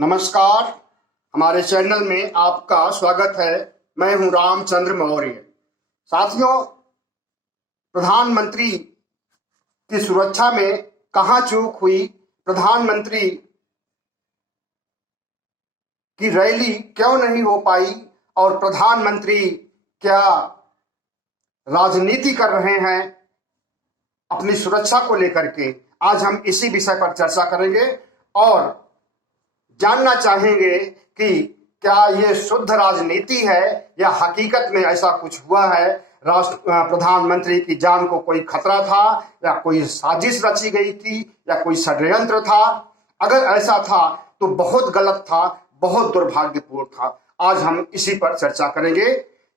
नमस्कार। हमारे चैनल में आपका स्वागत है। मैं आपका स्वागत है। मैं हूं रामचंद्र मौर्य। साथियों, प्रधानमंत्री की सुरक्षा में कहां चूक हुई, प्रधानमंत्री की रैली क्यों नहीं हो पाई और प्रधानमंत्री क्या राजनीति कर रहे हैं अपनी सुरक्षा को लेकर के, आज हम इसी विषय पर चर्चा करेंगे और जानना चाहेंगे कि क्या ये शुद्ध राजनीति है या हकीकत में ऐसा कुछ हुआ है। प्रधानमंत्री की जान को कोई खतरा था या कोई साजिश रची गई थी या कोई षड्यंत्र था। अगर ऐसा था तो बहुत गलत था, बहुत दुर्भाग्यपूर्ण था। आज हम इसी पर चर्चा करेंगे।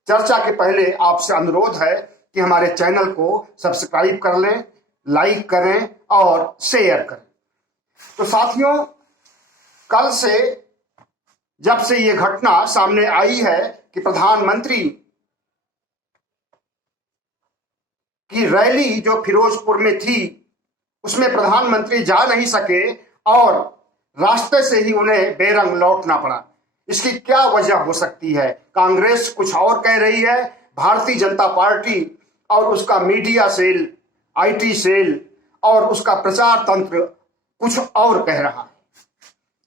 चर्चा के पहले आपसे अनुरोध है कि हमारे चैनल को सब्सक्राइब कर लें, लाइक करें और शेयर करें। तो साथियों, कल से जब से ये घटना सामने आई है कि प्रधानमंत्री की रैली जो फिरोजपुर में थी उसमें प्रधानमंत्री जा नहीं सके और रास्ते से ही उन्हें बेरंग लौटना पड़ा। इसकी क्या वजह हो सकती है? कांग्रेस कुछ और कह रही है, भारतीय जनता पार्टी और उसका मीडिया सेल, आईटी सेल और उसका प्रचार तंत्र कुछ और कह रहा है।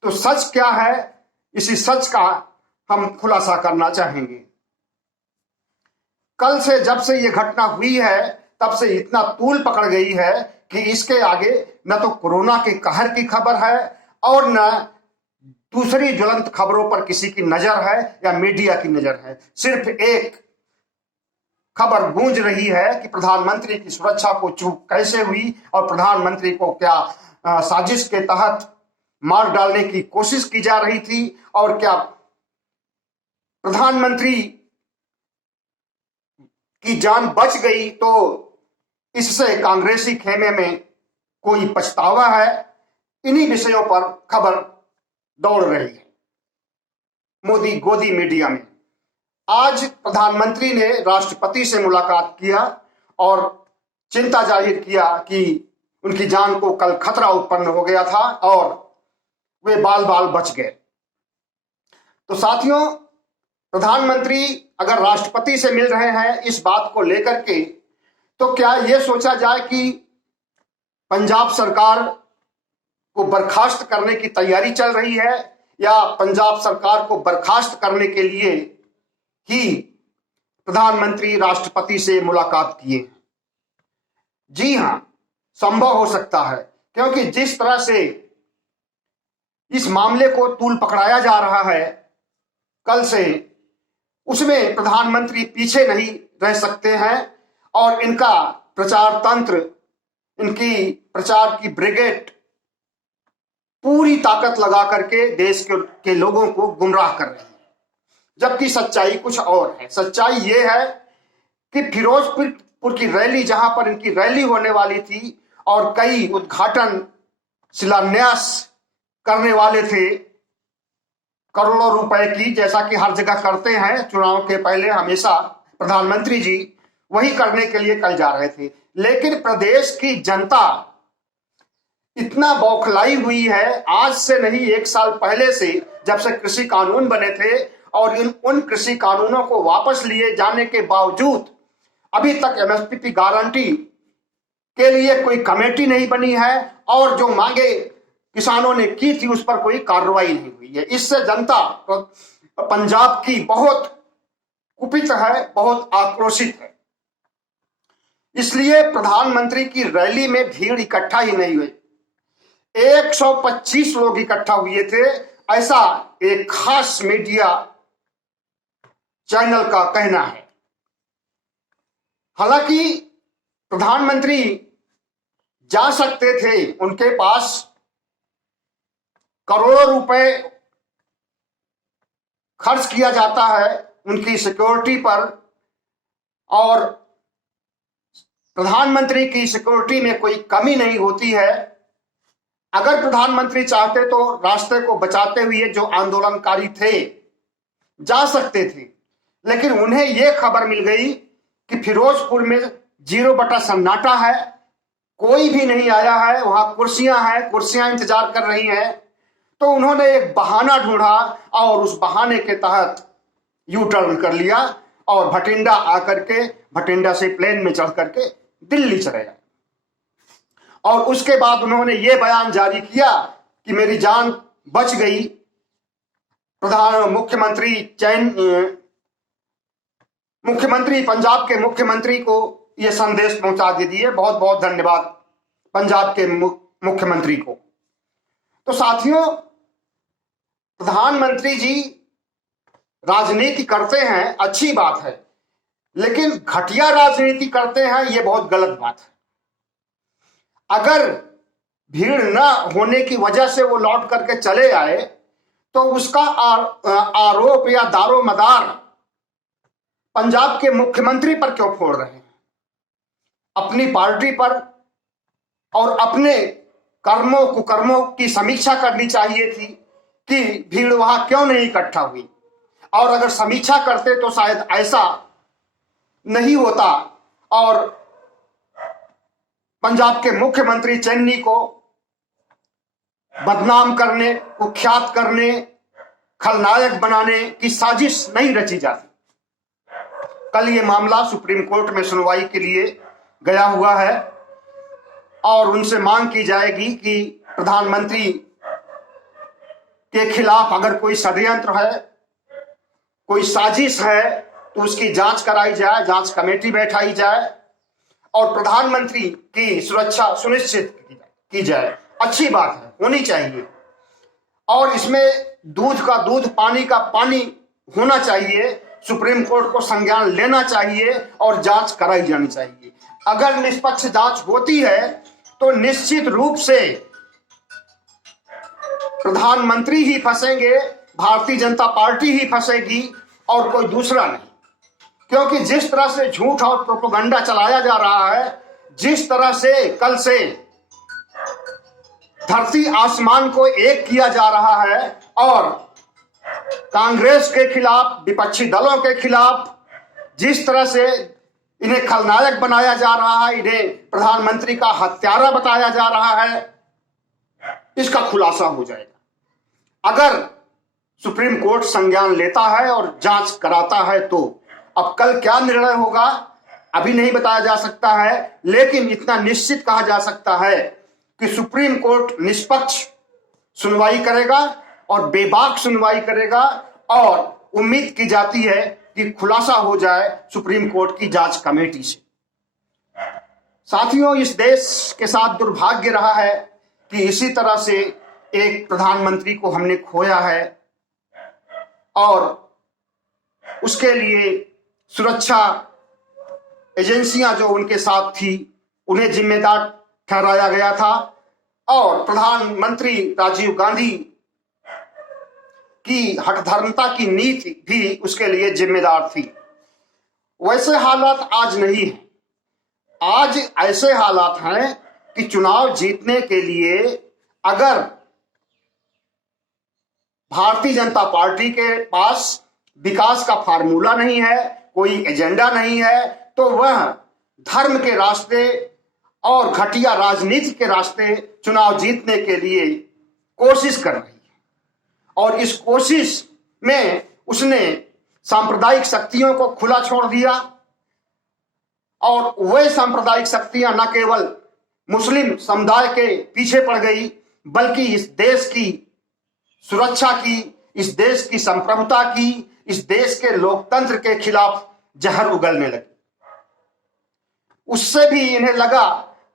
तो सच क्या है, इसी सच का हम खुलासा करना चाहेंगे। कल से जब से ये घटना हुई है तब से इतना तूल पकड़ गई है कि इसके आगे न तो कोरोना के कहर की खबर है और न दूसरी ज्वलंत खबरों पर किसी की नजर है या मीडिया की नजर है। सिर्फ एक खबर गूंज रही है कि प्रधानमंत्री की सुरक्षा को चूक कैसे हुई और प्रधानमंत्री को क्या साजिश के तहत मार डालने की कोशिश की जा रही थी और क्या प्रधानमंत्री की जान बच गई तो इससे कांग्रेसी खेमे में कोई पछतावा है। इन्हीं विषयों पर खबर दौड़ रही है मोदी गोदी मीडिया में। आज प्रधानमंत्री ने राष्ट्रपति से मुलाकात किया और चिंता जाहिर किया कि उनकी जान को कल खतरा उत्पन्न हो गया था और वे बाल बाल बच गए। तो साथियों, प्रधानमंत्री अगर राष्ट्रपति से मिल रहे हैं इस बात को लेकर के, तो क्या यह सोचा जाए कि पंजाब सरकार को बर्खास्त करने की तैयारी चल रही है या पंजाब सरकार को बर्खास्त करने के लिए ही प्रधानमंत्री राष्ट्रपति से मुलाकात किए? जी हां, संभव हो सकता है, क्योंकि जिस तरह से इस मामले को तूल पकड़ाया जा रहा है कल से, उसमें प्रधानमंत्री पीछे नहीं रह सकते हैं और इनका प्रचार तंत्र, इनकी प्रचार की ब्रिगेड पूरी ताकत लगा करके देश के लोगों को गुमराह कर रही है। जबकि सच्चाई कुछ और है। सच्चाई ये है कि फिरोजपुर की रैली, जहां पर इनकी रैली होने वाली थी और कई उद्घाटन शिलान्यास करने वाले थे करोड़ों रुपए की, जैसा कि हर जगह करते हैं चुनाव के पहले हमेशा प्रधानमंत्री जी वही करने के लिए कल जा रहे थे। लेकिन प्रदेश की जनता इतना बौखलाई हुई है, आज से नहीं 1 साल पहले से, जब से कृषि कानून बने थे और उन कृषि कानूनों को वापस लिए जाने के बावजूद अभी तक एमएसपी गारंटी के लिए कोई कमेटी नहीं बनी है और जो मांगे किसानों ने की थी उस पर कोई कार्रवाई नहीं हुई है। इससे जनता पंजाब की बहुत कुपित है, बहुत आक्रोशित है। इसलिए प्रधानमंत्री की रैली में भीड़ इकट्ठा ही नहीं हुई, 125 लोग इकट्ठा हुए थे, ऐसा एक खास मीडिया चैनल का कहना है। हालांकि प्रधानमंत्री जा सकते थे, उनके पास करोड़ों रुपए खर्च किया जाता है उनकी सिक्योरिटी पर और प्रधानमंत्री की सिक्योरिटी में कोई कमी नहीं होती है। अगर प्रधानमंत्री चाहते तो रास्ते को बचाते हुए जो आंदोलनकारी थे जा सकते थे, लेकिन उन्हें यह खबर मिल गई कि फिरोजपुर में 0 सन्नाटा है, कोई भी नहीं आया है, वहां कुर्सियां हैं, कुर्सियां इंतजार कर रही हैं। तो उन्होंने एक बहाना ढूंढा और उस बहाने के तहत यू टर्न कर लिया और भटिंडा आकर के भटिंडा से प्लेन में चढ़ करके दिल्ली चले गए। और उसके बाद उन्होंने ये बयान जारी किया कि मेरी जान बच गई। मुख्यमंत्री पंजाब के मुख्यमंत्री को यह संदेश पहुंचा दीजिए। बहुत बहुत धन्यवाद पंजाब के मुख्यमंत्री को। तो साथियों, प्रधानमंत्री जी राजनीति करते हैं, अच्छी बात है, लेकिन घटिया राजनीति करते हैं, यह बहुत गलत बात है। अगर भीड़ न होने की वजह से वो लौट करके चले आए तो उसका आरोप या दारोमदार पंजाब के मुख्यमंत्री पर क्यों फोड़ रहे हैं? अपनी पार्टी पर और अपने कर्मों कुकर्मों की समीक्षा करनी चाहिए थी कि भीड़ वहां क्यों नहीं इकट्ठा हुई। और अगर समीक्षा करते तो शायद ऐसा नहीं होता और पंजाब के मुख्यमंत्री चन्नी को बदनाम करने, कुख्यात करने, खलनायक बनाने की साजिश नहीं रची जाती। कल ये मामला सुप्रीम कोर्ट में सुनवाई के लिए गया हुआ है और उनसे मांग की जाएगी कि प्रधानमंत्री के खिलाफ अगर कोई षड्यंत्र है, कोई साजिश है, तो उसकी जांच कराई जाए, जांच कमेटी बैठाई जाए और प्रधानमंत्री की सुरक्षा सुनिश्चित की जाए। अच्छी बात है, होनी चाहिए। और इसमें दूध का दूध, पानी का पानी होना चाहिए। सुप्रीम कोर्ट को संज्ञान लेना चाहिए और जांच कराई जानी चाहिए। अगर निष्पक्ष जांच होती है तो निश्चित रूप से प्रधानमंत्री ही फंसेंगे, भारतीय जनता पार्टी ही फंसेगी और कोई दूसरा नहीं। क्योंकि जिस तरह से झूठ और प्रोपेगेंडा चलाया जा रहा है, जिस तरह से कल से धरती आसमान को एक किया जा रहा है और कांग्रेस के खिलाफ, विपक्षी दलों के खिलाफ जिस तरह से इन्हें खलनायक बनाया जा रहा है, इन्हें प्रधानमंत्री का हत्यारा बताया जा रहा है, इसका खुलासा हो जाएगा। अगर सुप्रीम कोर्ट संज्ञान लेता है और जांच कराता है तो अब कल क्या निर्णय होगा अभी नहीं बताया जा सकता है, लेकिन इतना निश्चित कहा जा सकता है कि सुप्रीम कोर्ट निष्पक्ष सुनवाई करेगा और बेबाक सुनवाई करेगा और उम्मीद की जाती है कि खुलासा हो जाए सुप्रीम कोर्ट की जांच कमेटी से। साथियों, इस देश के साथ दुर्भाग्य रहा है कि इसी तरह से एक प्रधानमंत्री को हमने खोया है और उसके लिए सुरक्षा एजेंसियां जो उनके साथ थी उन्हें जिम्मेदार ठहराया गया था और प्रधानमंत्री राजीव गांधी की हठधर्मता की नीति भी उसके लिए जिम्मेदार थी। वैसे हालात आज नहीं है। आज ऐसे हालात हैं कि चुनाव जीतने के लिए अगर भारतीय जनता पार्टी के पास विकास का फार्मूला नहीं है, कोई एजेंडा नहीं है, तो वह धर्म के रास्ते और घटिया राजनीति के रास्ते चुनाव जीतने के लिए कोशिश कर रही है। और इस कोशिश में उसने सांप्रदायिक शक्तियों को खुला छोड़ दिया और वह सांप्रदायिक शक्तियां न केवल मुस्लिम समुदाय के पीछे पड़ गई बल्कि इस देश की सुरक्षा की, इस देश की संप्रभुता की, इस देश के लोकतंत्र के खिलाफ जहर उगलने लगी। उससे भी इन्हें लगा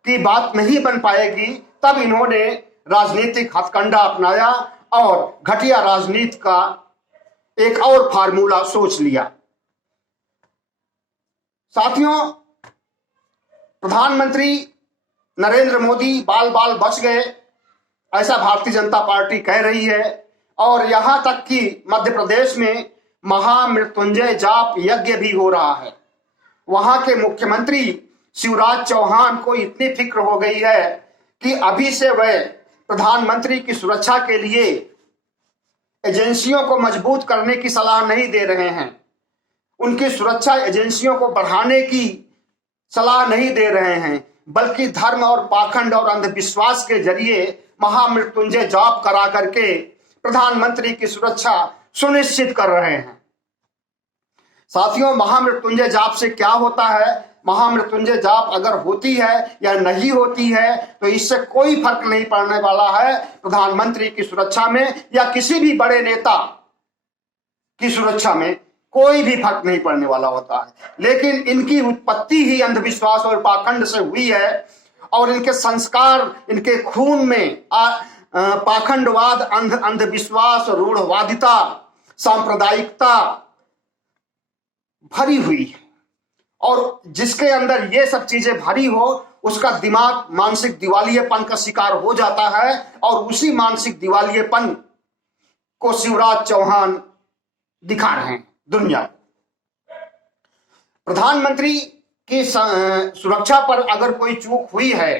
कि बात नहीं बन पाएगी, तब इन्होंने राजनीतिक हथकंडा अपनाया और घटिया राजनीति का एक और फार्मूला सोच लिया। साथियों, प्रधानमंत्री नरेंद्र मोदी बाल बाल बच गए, ऐसा भारतीय जनता पार्टी कह रही है और यहां तक कि मध्य प्रदेश में महामृत्युंजय जाप यज्ञ भी हो रहा है। वहां के मुख्यमंत्री शिवराज चौहान को इतनी फिक्र हो गई है कि अभी से वह प्रधानमंत्री की सुरक्षा के लिए एजेंसियों को मजबूत करने की सलाह नहीं दे रहे हैं, उनकी सुरक्षा एजेंसियों को बढ़ाने की सलाह नहीं दे रहे हैं, बल्कि धर्म और पाखंड और अंधविश्वास के जरिए महामृत्युंजय जाप करा करके प्रधानमंत्री की सुरक्षा सुनिश्चित कर रहे हैं। साथियों, महामृत्युंजय जाप से क्या होता है? महामृत्युंजय जाप अगर होती है या नहीं होती है तो इससे कोई फर्क नहीं पड़ने वाला है प्रधानमंत्री की सुरक्षा में या किसी भी बड़े नेता की सुरक्षा में कोई भी फर्क नहीं पड़ने वाला होता है। लेकिन इनकी उत्पत्ति ही अंधविश्वास और पाखंड से हुई है और इनके संस्कार, इनके खून में पाखंडवाद, अंधविश्वास, रूढ़वादिता, सांप्रदायिकता भरी हुई है और जिसके अंदर ये सब चीजें भरी हो उसका दिमाग मानसिक दिवालियेपन का शिकार हो जाता है और उसी मानसिक दिवालियेपन को शिवराज चौहान दिखा रहे हैं दुनिया। प्रधानमंत्री की सुरक्षा पर अगर कोई चूक हुई है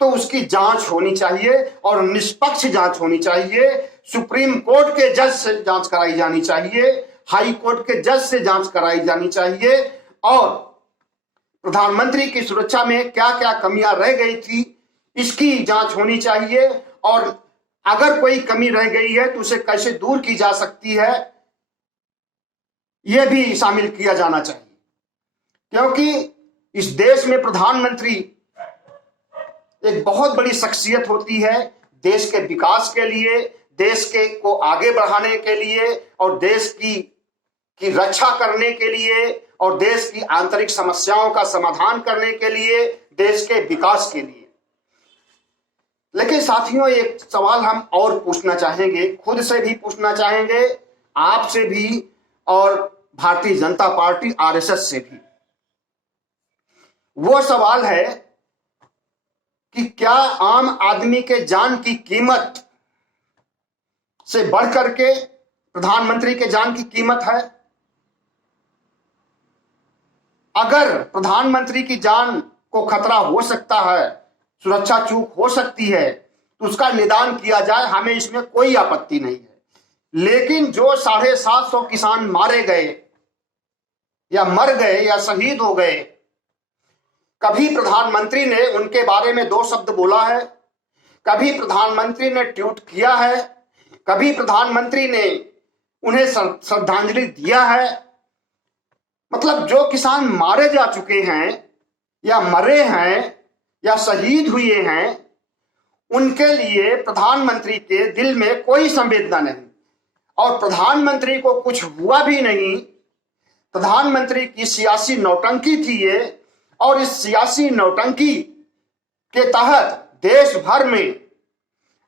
तो उसकी जांच होनी चाहिए और निष्पक्ष जांच होनी चाहिए। सुप्रीम कोर्ट के जज से जांच कराई जानी चाहिए, हाई कोर्ट के जज से जांच कराई जानी चाहिए और प्रधानमंत्री की सुरक्षा में क्या क्या कमियां रह गई थी इसकी जांच होनी चाहिए और अगर कोई कमी रह गई है तो उसे कैसे दूर की जा सकती है यह भी शामिल किया जाना चाहिए। क्योंकि इस देश में प्रधानमंत्री एक बहुत बड़ी शख्सियत होती है देश के विकास के लिए, देश के को आगे बढ़ाने के लिए और देश की रक्षा करने के लिए और देश की आंतरिक समस्याओं का समाधान करने के लिए, देश के विकास के लिए। लेकिन साथियों, एक सवाल हम और पूछना चाहेंगे, खुद से भी पूछना चाहेंगे, आपसे भी और भारतीय जनता पार्टी आरएसएस से भी। वो सवाल है कि क्या आम आदमी के जान की कीमत से बढ़कर के प्रधानमंत्री के जान की कीमत है? अगर प्रधानमंत्री की जान को खतरा हो सकता है, सुरक्षा चूक हो सकती है तो उसका निदान किया जाए, हमें इसमें कोई आपत्ति नहीं है। लेकिन जो 750 किसान मारे गए या मर गए या शहीद हो गए, कभी प्रधानमंत्री ने उनके बारे में 2 शब्द बोला है? कभी प्रधानमंत्री ने ट्वीट किया है? कभी प्रधानमंत्री ने उन्हें श्रद्धांजलि दिया है? मतलब जो किसान मारे जा चुके हैं या मरे हैं या शहीद हुए हैं उनके लिए प्रधानमंत्री के दिल में कोई संवेदना नहीं और प्रधानमंत्री को कुछ हुआ भी नहीं। प्रधानमंत्री की सियासी नौटंकी थी ये और इस सियासी नौटंकी के तहत देश भर में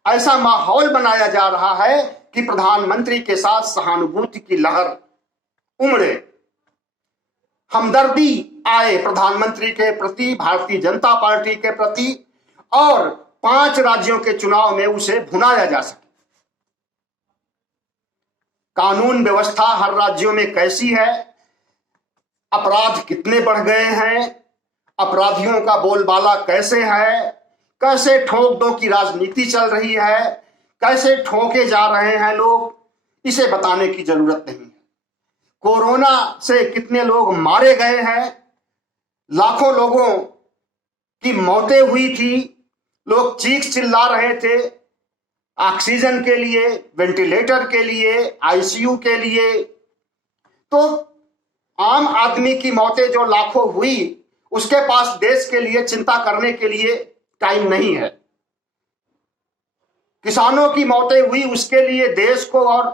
ऐसा माहौल बनाया जा रहा है कि प्रधानमंत्री के साथ सहानुभूति की लहर उमड़े, हमदर्दी आए प्रधानमंत्री के प्रति, भारतीय जनता पार्टी के प्रति और 5 राज्यों के चुनाव में उसे भुनाया जा सके। कानून व्यवस्था हर राज्यों में कैसी है, अपराध कितने बढ़ गए हैं, अपराधियों का बोलबाला कैसे है, कैसे ठोक दो की राजनीति चल रही है, कैसे ठोके जा रहे हैं लोग, इसे बताने की जरूरत नहीं है। कोरोना से कितने लोग मारे गए हैं, लाखों लोगों की मौतें हुई थी, लोग चीख चिल्ला रहे थे ऑक्सीजन के लिए, वेंटिलेटर के लिए, आईसीयू के लिए। तो आम आदमी की मौतें जो लाखों हुई उसके पास देश के लिए चिंता करने के लिए टाइम नहीं है। किसानों की मौतें हुई उसके लिए देश को और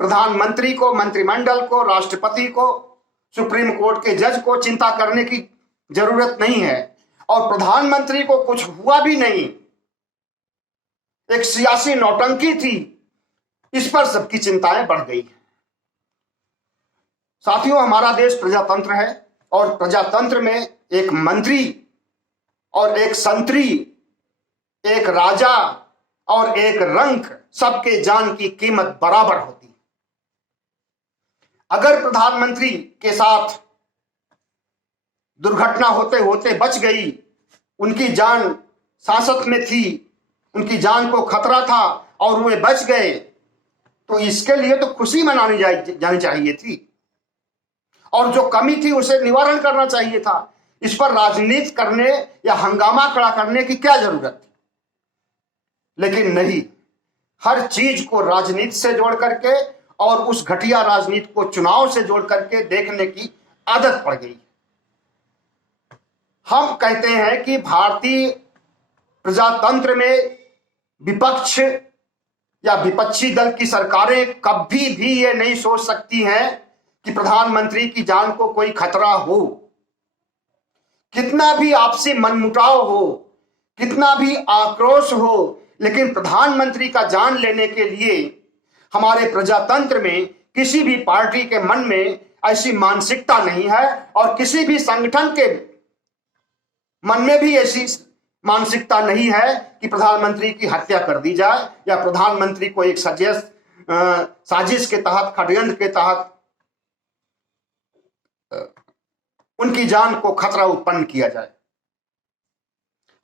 प्रधानमंत्री को, मंत्रिमंडल को, राष्ट्रपति को, सुप्रीम कोर्ट के जज को चिंता करने की जरूरत नहीं है और प्रधानमंत्री को कुछ हुआ भी नहीं, एक सियासी नौटंकी थी, इस पर सबकी चिंताएं बढ़ गई। साथियों, हमारा देश प्रजातंत्र है और प्रजातंत्र में एक मंत्री और एक संतरी, एक राजा और एक रंक, सबके जान की कीमत बराबर होती है। अगर प्रधानमंत्री के साथ दुर्घटना होते होते बच गई, उनकी जान सांसत में थी, उनकी जान को खतरा था और वे बच गए, तो इसके लिए तो खुशी मनानी जानी चाहिए थी और जो कमी थी उसे निवारण करना चाहिए था। इस पर राजनीति करने या हंगामा खड़ा करने की क्या जरूरत थी? लेकिन नहीं, हर चीज को राजनीति से जोड़ करके और उस घटिया राजनीति को चुनाव से जोड़ करके देखने की आदत पड़ गई। हम कहते हैं कि भारतीय प्रजातंत्र में विपक्ष या विपक्षी दल की सरकारें कभी भी ये नहीं सोच सकती हैं कि प्रधानमंत्री की जान को कोई खतरा हो। कितना भी आपसी मनमुटाव हो, कितना भी आक्रोश हो, लेकिन प्रधानमंत्री का जान लेने के लिए हमारे प्रजातंत्र में किसी भी पार्टी के मन में ऐसी मानसिकता नहीं है और किसी भी संगठन के मन में भी ऐसी मानसिकता नहीं है कि प्रधानमंत्री की हत्या कर दी जाए या प्रधानमंत्री को एक साजिश के तहत, षड्यंत्र के तहत उनकी जान को खतरा उत्पन्न किया जाए।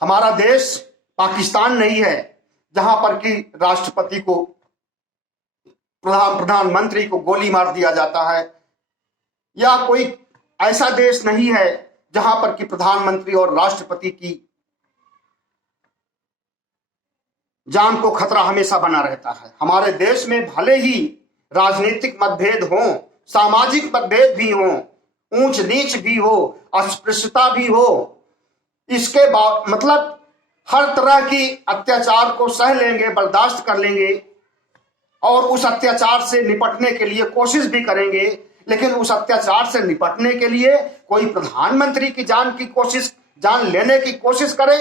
हमारा देश पाकिस्तान नहीं है जहां पर कि राष्ट्रपति को, प्रधानमंत्री को गोली मार दिया जाता है, या कोई ऐसा देश नहीं है जहां पर कि प्रधानमंत्री और राष्ट्रपति की जान को खतरा हमेशा बना रहता है। हमारे देश में भले ही राजनीतिक मतभेद हो, सामाजिक मतभेद भी हो, ऊंच नीच भी हो, अस्पृश्यता भी हो, इसके बाद मतलब हर तरह की अत्याचार को सह लेंगे, बर्दाश्त कर लेंगे और उस अत्याचार से निपटने के लिए कोशिश भी करेंगे। लेकिन उस अत्याचार से निपटने के लिए कोई प्रधानमंत्री की जान लेने की कोशिश करे,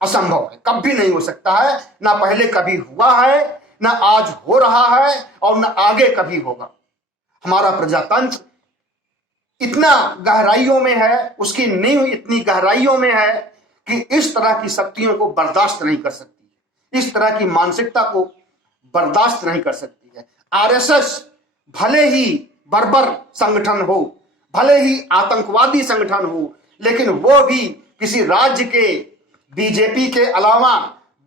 असंभव है, कभी नहीं हो सकता है। ना पहले कभी हुआ है, ना आज हो रहा है और ना आगे कभी होगा। हमारा प्रजातंत्र इतना गहराइयों में है, उसकी नींव इतनी गहराइयों में है कि इस तरह की शक्तियों को बर्दाश्त नहीं कर सकती, इस तरह की मानसिकता को बर्दाश्त नहीं कर सकती है। आरएसएस भले ही बर्बर संगठन हो, भले ही आतंकवादी संगठन हो, लेकिन वो भी किसी राज्य के बीजेपी के अलावा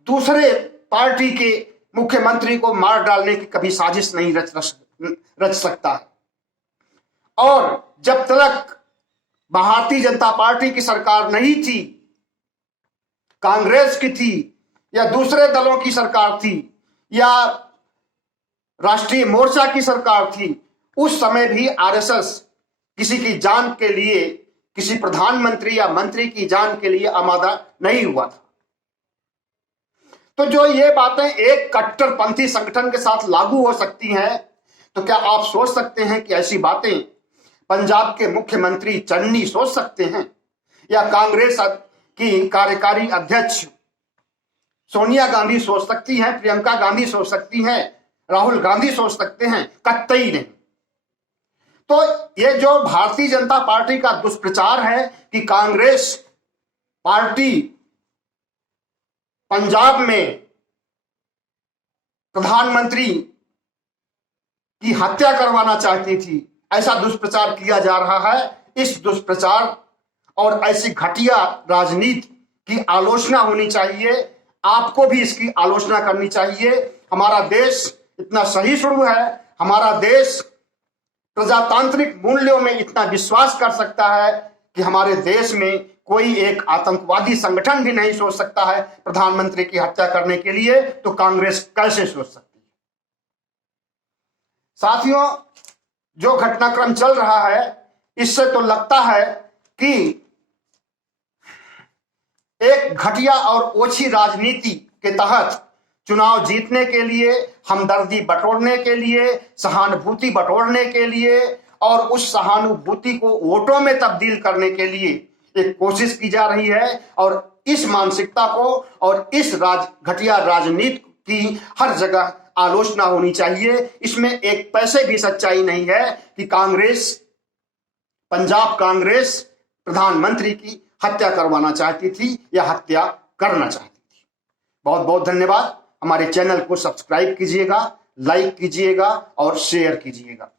दूसरे पार्टी के मुख्यमंत्री को मार डालने की कभी साजिश नहीं रच सकता है। और जब तक भारतीय जनता पार्टी की सरकार नहीं थी, कांग्रेस की थी या दूसरे दलों की सरकार थी या राष्ट्रीय मोर्चा की सरकार थी, उस समय भी आरएसएस किसी की जान के लिए, किसी प्रधानमंत्री या मंत्री की जान के लिए आमादा नहीं हुआ था। तो जो ये बातें एक कट्टरपंथी संगठन के साथ लागू हो सकती हैं, तो क्या आप सोच सकते हैं कि ऐसी बातें पंजाब के मुख्यमंत्री चन्नी सोच सकते हैं या कांग्रेस की कार्यकारी अध्यक्ष सोनिया गांधी सोच सकती हैं, प्रियंका गांधी सोच सकती हैं, राहुल गांधी सोच सकते हैं? कतई नहीं। तो ये जो भारतीय जनता पार्टी का दुष्प्रचार है कि कांग्रेस पार्टी पंजाब में प्रधानमंत्री की हत्या करवाना चाहती थी, ऐसा दुष्प्रचार किया जा रहा है, इस दुष्प्रचार और ऐसी घटिया राजनीति की आलोचना होनी चाहिए। आपको भी इसकी आलोचना करनी चाहिए। हमारा देश इतना सहिष्णु है, हमारा देश प्रजातांत्रिक मूल्यों में इतना विश्वास कर सकता है कि हमारे देश में कोई एक आतंकवादी संगठन भी नहीं सोच सकता है प्रधानमंत्री की हत्या करने के लिए, तो कांग्रेस कैसे सोच सकती है? साथियों, जो घटनाक्रम चल रहा है, इससे तो लगता है कि एक घटिया और ओछी राजनीति के तहत चुनाव जीतने के लिए, हमदर्दी बटोरने के लिए, सहानुभूति बटोरने के लिए और उस सहानुभूति को वोटों में तब्दील करने के लिए एक कोशिश की जा रही है। और इस मानसिकता को और इस घटिया राजनीति की हर जगह आलोचना होनी चाहिए। इसमें एक पैसे भी सच्चाई नहीं है कि कांग्रेस, पंजाब कांग्रेस प्रधानमंत्री की हत्या करवाना चाहती थी या हत्या करना चाहती थी। बहुत बहुत धन्यवाद। हमारे चैनल को सब्सक्राइब कीजिएगा, लाइक कीजिएगा और शेयर कीजिएगा।